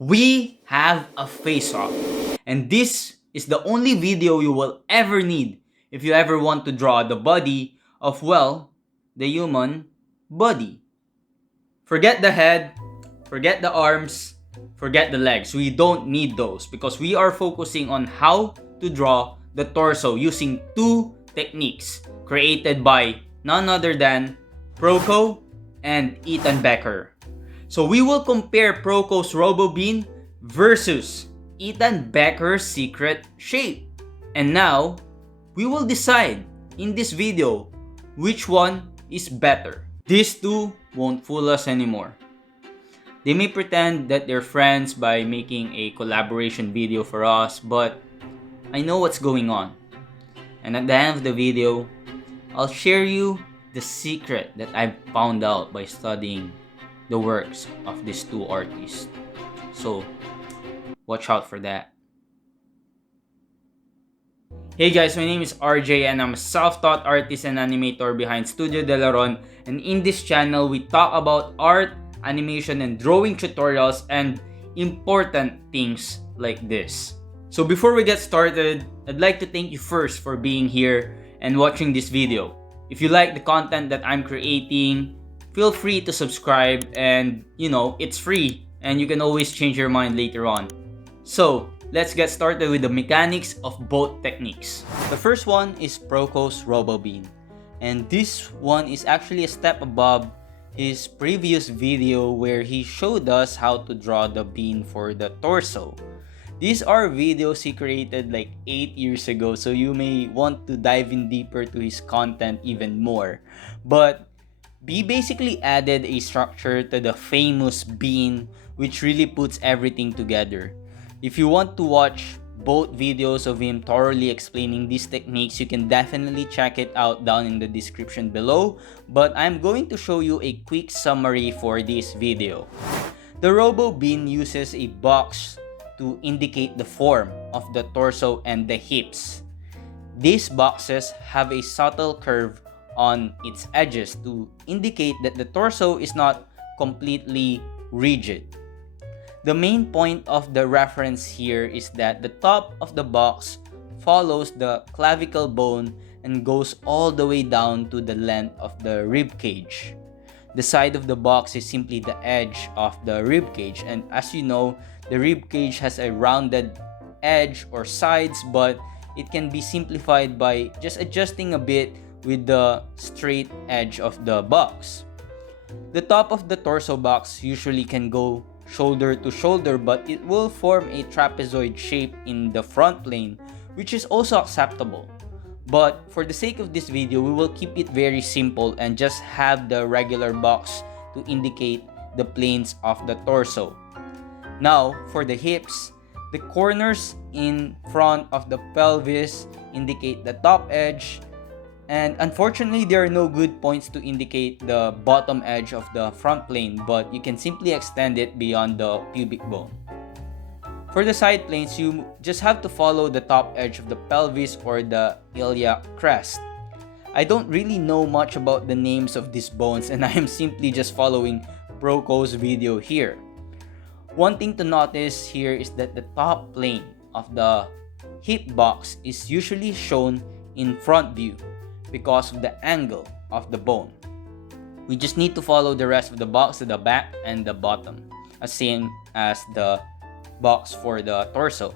We have a face-off. And this is the only video you will ever need if you ever want to draw the body of, well, the human body. Forget the head, forget the arms, forget the legs. We don't need those because we are focusing on how to draw the torso using two techniques created by none other than Proko and BECKER. So we will compare Proko's Robo Bean versus BECKER's secret shape. And now, we will decide in this video which one is better. These two won't fool us anymore. They may pretend that they're friends by making a collaboration video for us, but I know what's going on. And at the end of the video, I'll share you the secret that I've found out by studying the works of these two artists. So, watch out for that. Hey guys, my name is RJ and I'm a self-taught artist and animator behind Studio De Laron, and in this channel we talk about art, animation, and drawing tutorials and important things like this. So before we get started, I'd like to thank you first for being here and watching this video. If you like the content that I'm creating, feel free to subscribe, and it's free and you can always change your mind later on. So let's get started with the mechanics of both techniques. The first one is Proko's Robo Bean, and this one is actually a step above his previous video where he showed us how to draw the bean for the torso. These are videos he created like 8 years ago, so you may want to dive in deeper to his content even more. But he basically added a structure to the famous bean, which really puts everything together. If you want to watch both videos of him thoroughly explaining these techniques, you can definitely check it out down in the description below, but I'm going to show you a quick summary for this video. The Robo Bean uses a box to indicate the form of the torso and the hips. These boxes have a subtle curve on its edges to indicate that the torso is not completely rigid. The main point of the reference here is that the top of the box follows the clavicle bone and goes all the way down to the length of the rib cage. The side of the box is simply the edge of the rib cage, and as you know, the rib cage has a rounded edge or sides, but it can be simplified by just adjusting a bit with the straight edge of the box. The top of the torso box usually can go shoulder to shoulder, but it will form a trapezoid shape in the front plane, which is also acceptable. But for the sake of this video, we will keep it very simple and just have the regular box to indicate the planes of the torso. Now, for the hips, the corners in front of the pelvis indicate the top edge, and unfortunately there are no good points to indicate the bottom edge of the front plane, but you can simply extend it beyond the pubic bone. For the side planes, you just have to follow the top edge of the pelvis or the iliac crest. I don't really know much about the names of these bones, and I am simply just following Proko's video here. One thing to notice here is that the top plane of the hip box is usually shown in front view because of the angle of the bone. We just need to follow the rest of the box to the back and the bottom, as same as the box for the torso.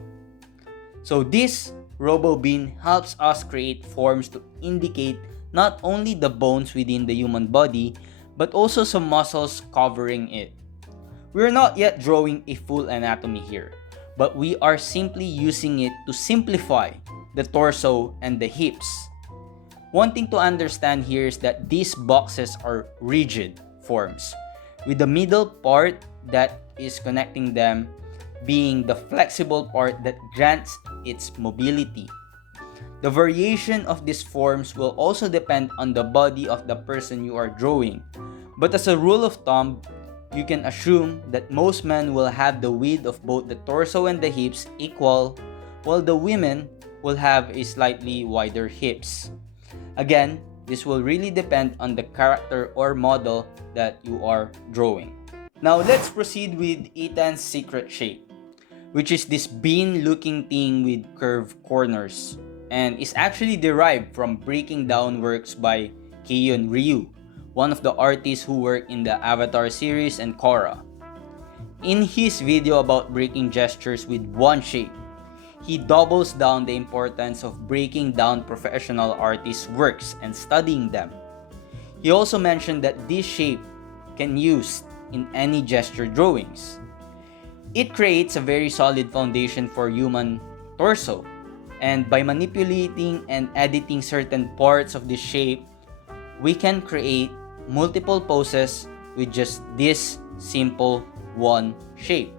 So this Robo Bean helps us create forms to indicate not only the bones within the human body, but also some muscles covering it. We are not yet drawing a full anatomy here, but we are simply using it to simplify the torso and the hips. One thing to understand here is that these boxes are rigid forms, with the middle part that is connecting them being the flexible part that grants its mobility. The variation of these forms will also depend on the body of the person you are drawing, but as a rule of thumb, you can assume that most men will have the width of both the torso and the hips equal, while the women will have a slightly wider hips. Again, this will really depend on the character or model that you are drawing. Now let's proceed with Ethan's secret shape, which is this bean-looking thing with curved corners, and is actually derived from breaking down works by Keion Ryu, one of the artists who worked in the Avatar series and Korra. In his video about breaking gestures with one shape, he doubles down the importance of breaking down professional artists' works and studying them. He also mentioned that this shape can use in any gesture drawings. It creates a very solid foundation for human torso, and by manipulating and editing certain parts of this shape, we can create multiple poses with just this simple one shape.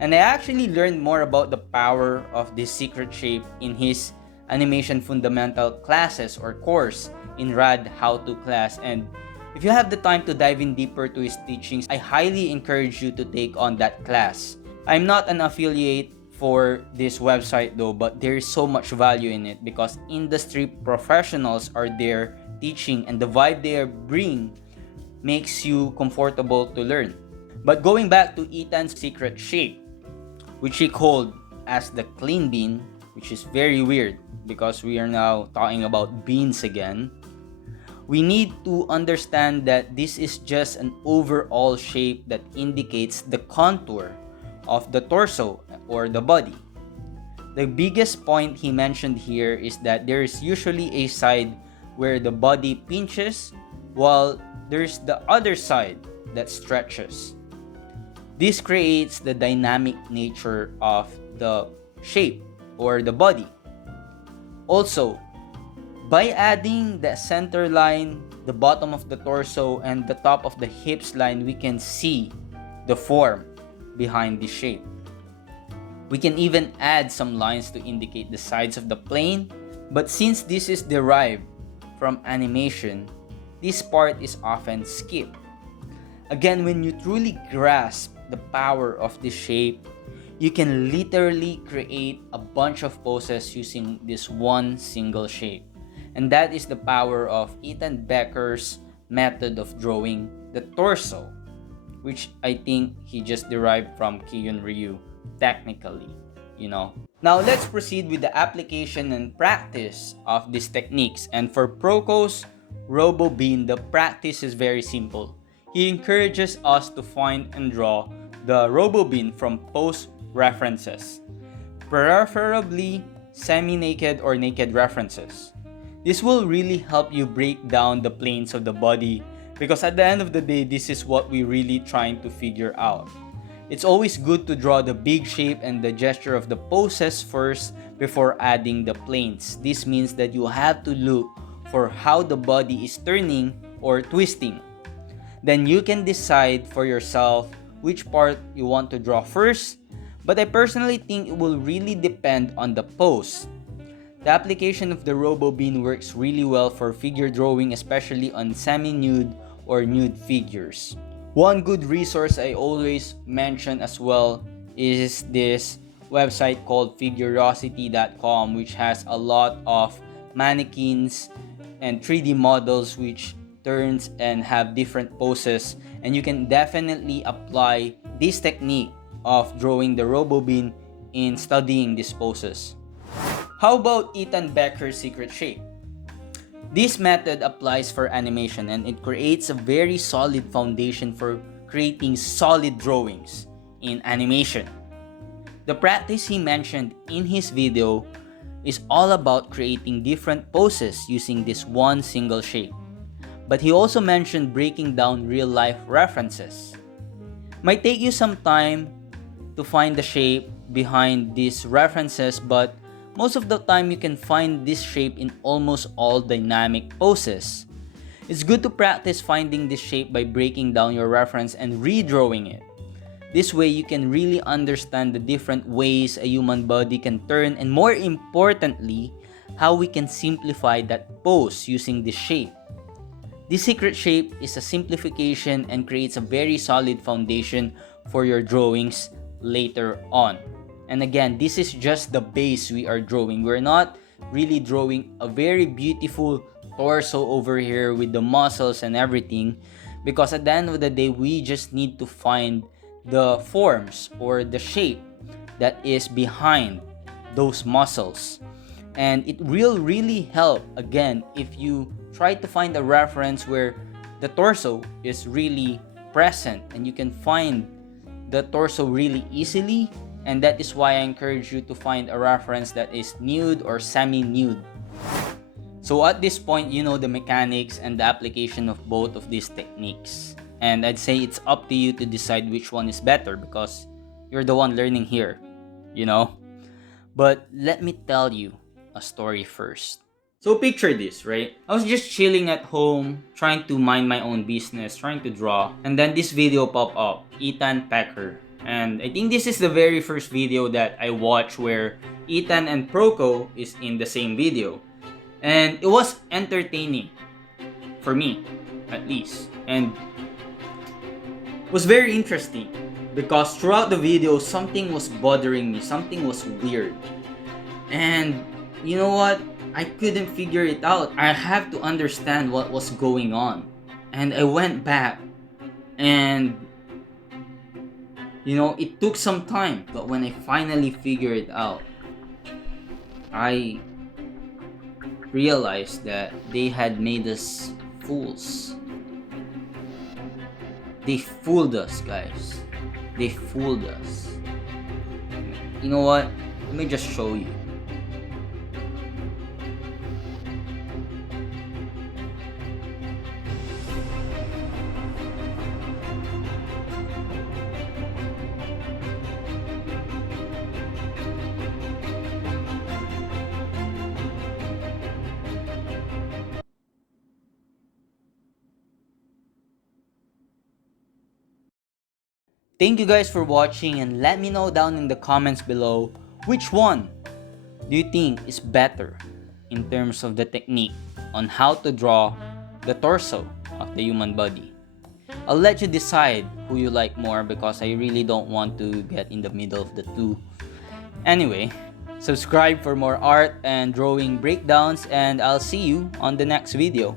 And I actually learned more about the power of this secret shape in his animation fundamental classes or course in Rad How To class, and if you have the time to dive in deeper to his teachings, I highly encourage you to take on that class. I'm not an affiliate for this website though, but there is so much value in it because industry professionals are there teaching, and the vibe they bring makes you comfortable to learn. But going back to Ethan's secret shape, which he called as the clean bean, which is very weird because we are now talking about beans again. We need to understand that this is just an overall shape that indicates the contour of the torso or the body. The biggest point he mentioned here is that there is usually a side where the body pinches while there's the other side that stretches. This creates the dynamic nature of the shape or the body. Also, by adding the center line, the bottom of the torso, and the top of the hips line, we can see the form behind the shape. We can even add some lines to indicate the sides of the plane, but since this is derived from animation, this part is often skipped. Again, when you truly grasp the power of this shape, you can literally create a bunch of poses using this one single shape. And that is the power of Ethan Becker's method of drawing the torso, which I think he just derived from Keion Ryu, technically, Now let's proceed with the application and practice of these techniques. And for Proko's Robo bean, the practice is very simple. He encourages us to find and draw the Robo bean from pose references, preferably semi-naked or naked references. This will really help you break down the planes of the body because at the end of the day, this is what we're really trying to figure out. It's always good to draw the big shape and the gesture of the poses first before adding the planes. This means that you have to look for how the body is turning or twisting. Then you can decide for yourself which part you want to draw first, but I personally think it will really depend on the pose. The application of the Robo bean works really well for figure drawing, especially on semi-nude or nude figures. One good resource I always mention as well is this website called figurosity.com, which has a lot of mannequins and 3D models which turns and have different poses, and you can definitely apply this technique of drawing the Robo bean in studying these poses. How about Ethan Becker's secret shape? This method applies for animation and it creates a very solid foundation for creating solid drawings in animation. The practice he mentioned in his video is all about creating different poses using this one single shape. But he also mentioned breaking down real-life references. Might take you some time to find the shape behind these references, but most of the time you can find this shape in almost all dynamic poses. It's good to practice finding this shape by breaking down your reference and redrawing it. This way you can really understand the different ways a human body can turn, and more importantly, how we can simplify that pose using this shape. This secret shape is a simplification and creates a very solid foundation for your drawings later on. And again, this is just the base we are drawing. We're not really drawing a very beautiful torso over here with the muscles and everything, because at the end of the day, we just need to find the forms or the shape that is behind those muscles. And it will really help, again, if you try to find a reference where the torso is really present and you can find the torso really easily. And that is why I encourage you to find a reference that is nude or semi-nude. So at this point, you know the mechanics and the application of both of these techniques. And I'd say it's up to you to decide which one is better, because you're the one learning here, you know? But let me tell you a story first. So picture this, right? I was just chilling at home, trying to mind my own business, trying to draw. And then this video popped up, Ethan BECKER. And I think this is the very first video that I watched where Ethan and Proko is in the same video. And it was entertaining, for me, at least. And it was very interesting, because throughout the video, something was bothering me, something was weird. And you know what? I couldn't figure it out. I have to understand what was going on. And I went back, and you know, it took some time, but when I finally figured it out, I realized that they had made us fools. They fooled us, guys. They fooled us. You know what? Let me just show you. Thank you guys for watching, and let me know down in the comments below which one do you think is better in terms of the technique on how to draw the torso of the human body. I'll let you decide who you like more, because I really don't want to get in the middle of the two. Anyway, subscribe for more art and drawing breakdowns, and I'll see you on the next video.